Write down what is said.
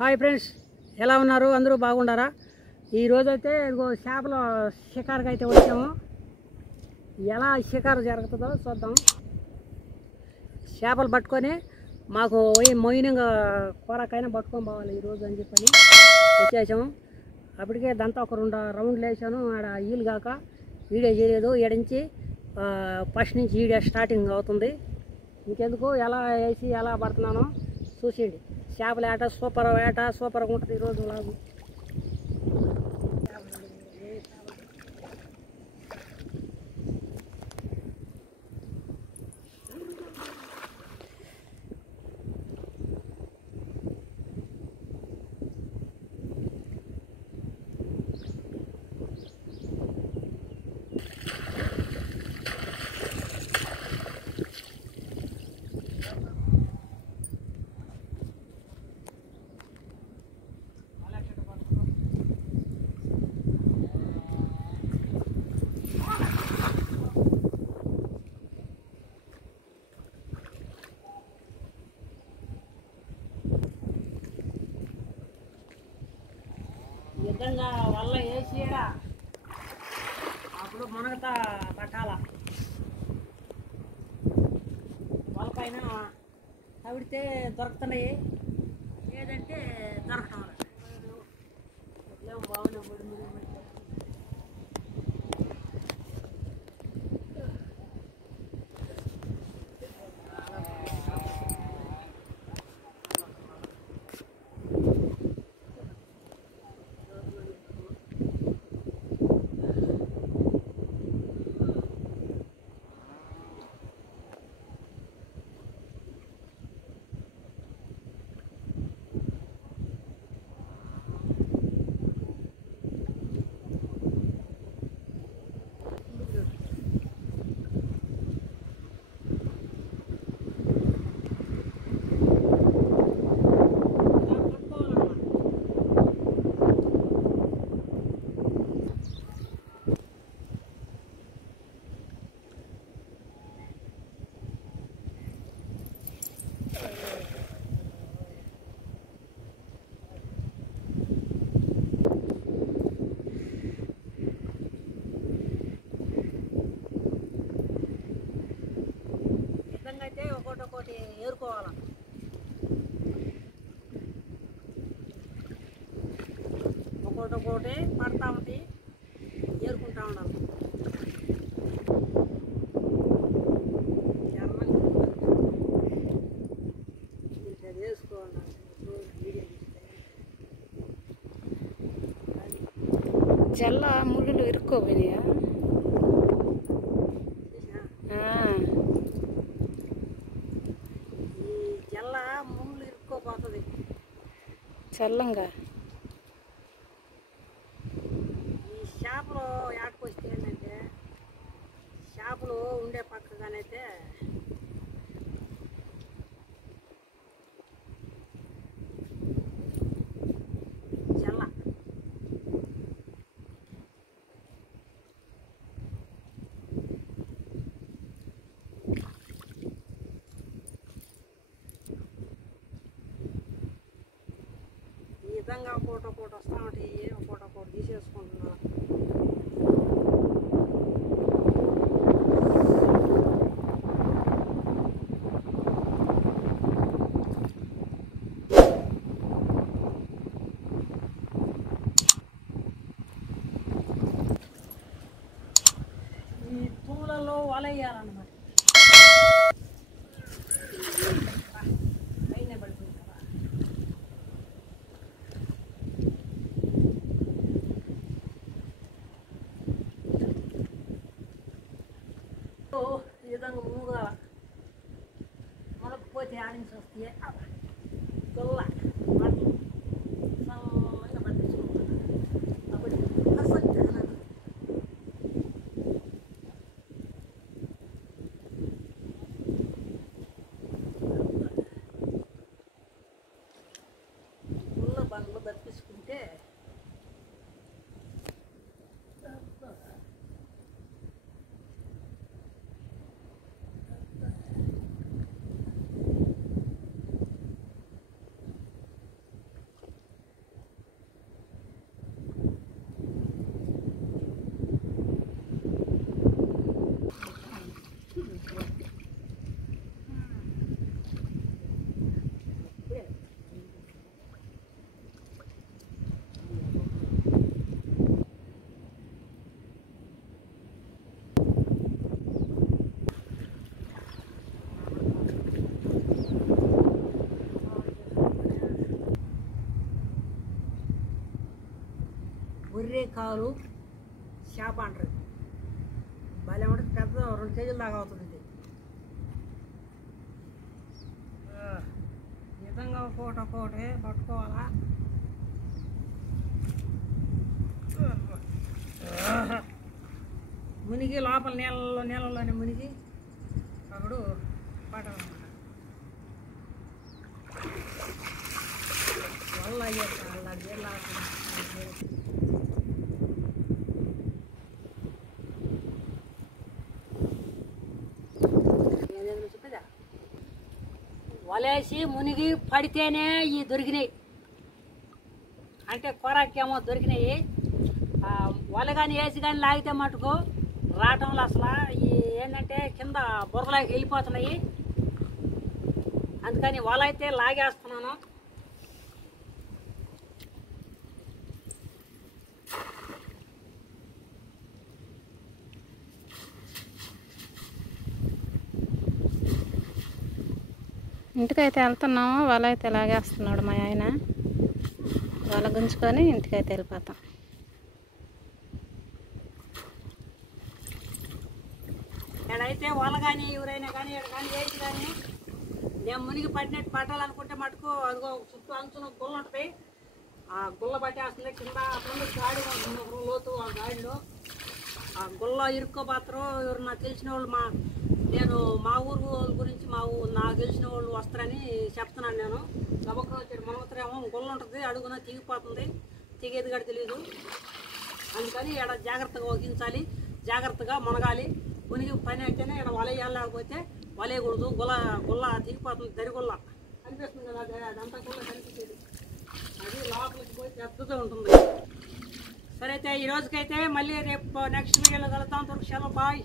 Hi friends, ఎలా ఉన్నారు? అందరూ బాగుండారా? ఈరోజైతే ఇదిగో చేపల షికారుకి అయితే వచ్చాము. ఎలా షికారు జరుగుతుందో చూద్దాం. చేపలు పట్టుకొని మాకు మొయినంగా కూరకైనా పట్టుకొని పోవాలి ఈరోజు అని చెప్పని వచ్చేసాము. అప్పటికే దంతా ఒక 2 రౌండ్లు వేసాను. ఆడ ఈలు కాక వీడియో చేయలేదు. ఈడించి ఫస్ట్ నుంచి వీడియో స్టార్టింగ్ అవుతుంది. ఇంకెందుకు ఎలా వేసి ఎలా పడుతున్నానో చూసేయండి. చేపల వేట సూపర్గా ఉంటుంది ఈరోజు లాగు. విధంగా వల్ల వేసి అప్పుడు మునగతా పట్టాల వాళ్ళ పైన తవిడితే దొరుకుతున్నాయి, లేదంటే దొరకటం బాగున్నా. అయితే ఒకటి ఏరుకోవాలి. ఒకటి పడతా ఉంటే ఏరుకుంటా ఉండాలి. వేసుకోవాలి. జల్ల ముళ్ళు ఇరుక్కోపోయినాయా? ముళ్ళు ఇరుక్కోపోతుంది చల్లంగా. ఈ చేపలు ఏటకొస్తే ఏంటంటే చేపలు ఉండే పక్కగానైతే చల్ల ఈ విధంగా ఒకటి వస్తూ ఉంటాయి. ఒకటి తీసేసుకుంటున్నా. ఈ పూలలో వలయ్యాలన్నమాట. పైన పడిపోయింది కదా. ఈ విధంగా మూగా మొలకపోతే ఆడించి వస్తాయి. గొల్ల వాటిని చల్లగా పట్టించుకుంటాను. అప్పుడు అసలు ముళ్ళ బండ్లు తప్పించుకుంటే గొర్రె కాలు చేప అంటారు. భలే ఉంటుంది, పెద్ద 2 కేజీల దాకా అవుతుంది ఇది. నిజంగా ఒక్కొక్కటి పట్టుకోవాలా. మునిగి లోపల నీళ్ళలోనే మునిగి అప్పుడు పట్టాలన్నమాట. వల్ల అలా నీళ్ళు చెప్పేదా, వలేసి మునిగి పడితేనే ఈ దొరికినాయి. అంటే కూరకేమో దొరికినాయి. వల కానీ వేసి కానీ లాగితే మటుకు రావటంలో అసలు ఈ ఏంటంటే కింద బురదలోకి వెళ్ళిపోతున్నాయి. అందుకని వల అయితే లాగేస్తున్నాను. ఇంటికైతే వెళ్తున్నాము. వల అయితే లాగేస్తున్నాడు మా ఆయన. వల గుంజుకొని ఇంటికైతే వెళ్ళిపోతాం. ఇక్కడైతే వల కానీ ఎవరైనా కానీ ఇక్కడ కానీ వేసి కానీ నేను మునిగి పట్టినట్టు పట్టాలనుకుంటే మటుకు అదిగో చుట్టూ అంచున గుల్ల ఉంటుంది. ఆ గుల్ల పట్టేస్తుంది. కింద అప్పుడు గాడి ఉంటుంది, ఒక లోతు ఆ గాడిలో ఆ గుల్ల ఇరుక్కోపోతారు. ఎవరు నాకు తెలిసిన వాళ్ళు నేను మా ఊరు గురించి నాకు తెలిసిన వాళ్ళు వస్తారని చెప్తున్నాను. నేను గబక్క మనవతరేమో గుల్ల ఉంటుంది, అడుగున తెగిపోతుంది, తెగేది కూడా తెలియదు. అందుకని ఇక్కడ జాగ్రత్తగా వహించాలి, జాగ్రత్తగా మునగాలి. మునిగి పని అయితేనే ఇక్కడ వల వేయలేకపోతే వలేయకూడదు. గుల్ల తెగిపోతుంది, దరిగుల్ల కనిపిస్తుంది కదా, అదంతా గుల్ల కనిపించేది. అది లోపలికి పోయి పెద్దగా ఉంటుంది. సరే అయితే ఈ రోజుకైతే మళ్ళీ రేపు నెక్స్ట్ వీడియోలో కలుద్దాం. సెలవు, బాయ్.